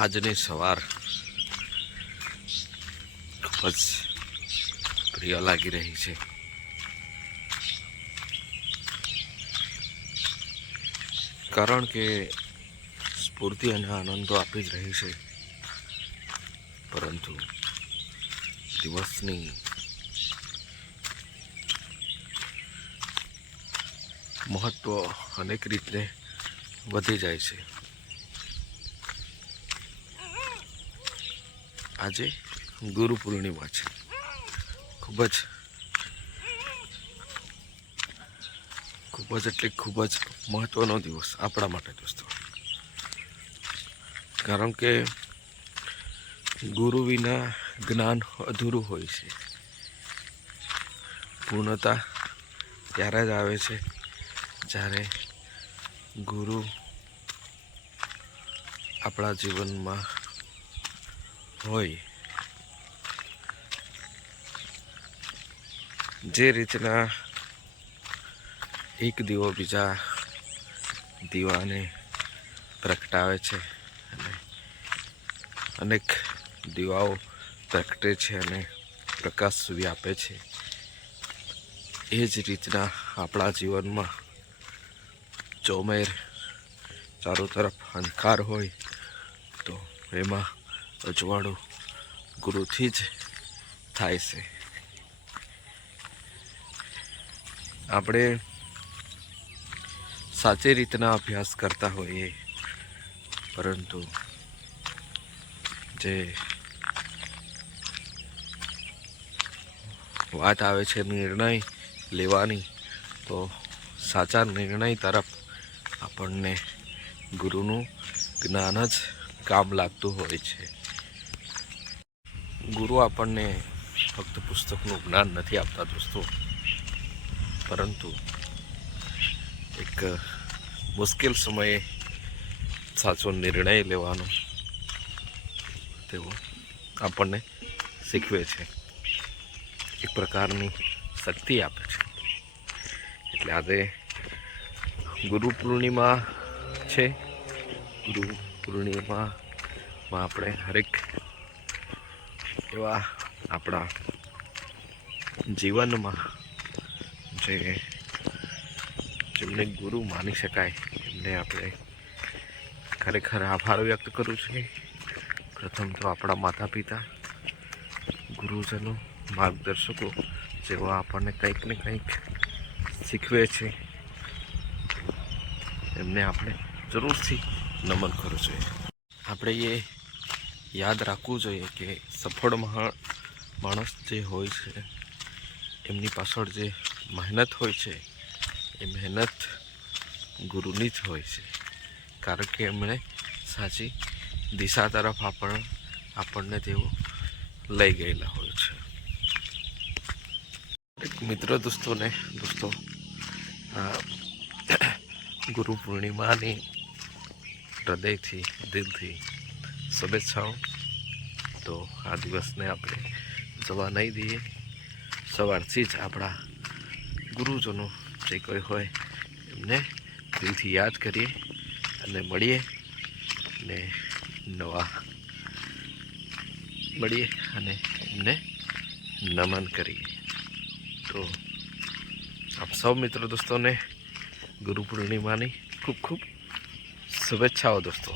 આજની સવાર ખૂબ જ પ્રિય લાગી રહી છે. કારણ કે સ્ફૂર્તિ અને આનંદ તો આપી જ રહી છે, પરંતુ દિવસની મહત્વ અનેક રીતે વધી જાય છે. આજે ગુરુ પૂર્ણિમા છે. ખૂબ જ મહત્વનો દિવસ આપણા માટે દોસ્તો. કારણ કે ગુરુ વિના જ્ઞાન અધૂરું હોય છે. પૂર્ણતા ત્યારે જ આવે છે જ્યારે ગુરુ આપણા જીવનમાં હોય. જે રીતના એક દીવો બીજા દીવાને પ્રગટાવે છે અને અનેક દીવાઓ પ્રગટે છે અને પ્રકાશ સુધી આપે છે, એ જ રીતના આપણા જીવનમાં ચોમેર ચારો તરફ અંધકાર હોય તો એમાં અજવાળું ગુરુથી જ થાય છે. આપણે સાચી રીતના અભ્યાસ કરતા હોઈએ, પરંતુ જે વાત આવે છે નિર્ણય લેવાની, તો સાચા નિર્ણય તરફ આપણને ગુરુનું જ્ઞાન જ કામ લાગતું હોય છે. ગુરુ આપણને ફક્ત પુસ્તકનું જ્ઞાન નથી આપતા દોસ્તો, પરંતુ એક મુશ્કેલ સમયે સાચો નિર્ણય લેવાનો તેઓ આપણને શીખવે છે, એક પ્રકારની શક્તિ આપે છે. એટલે આજે ગુરુ પૂર્ણિમા છે. ગુરુ પૂર્ણિમામાં આપણે હરેક એવા આપણા જીવનમાં જેમને ગુરુ માની શકાય એમને આપણે ખરેખર આભાર વ્યક્ત કરું છું. પ્રથમ તો આપણા માતા પિતા, ગુરુજનો, માર્ગદર્શકો, જેઓ આપણને કંઈક ને કંઈક શીખવે છે, એમને આપણે જરૂરથી નમન કરવું જોઈએ. આપણે એ યાદ રાખવું જોઈએ કે સફળ માણસ જે હોય છે એમની પાછળ જે મહેનત હોય છે એ મહેનત ગુરુની જ હોય છે. કારણ કે એમણે સાચી દિશા તરફ આપણને તેઓ લઈ ગયેલા હોય છે. મિત્ર દોસ્તો ગુરુ પૂર્ણિમાની હૃદયથી, દિલથી શુભેચ્છાઓ. તો આ દિવસને આપણે જવા નહીં દઈએ. સવારથી જ આપણા ગુરુજનો જે કોઈ હોય એમને દિલથી યાદ કરીએ અને મળીએ અને એમને નમન કરીએ. તો આપ સૌ મિત્ર દોસ્તોને ગુરુ પૂર્ણિમાની ખૂબ ખૂબ શુભેચ્છાઓ દોસ્તો.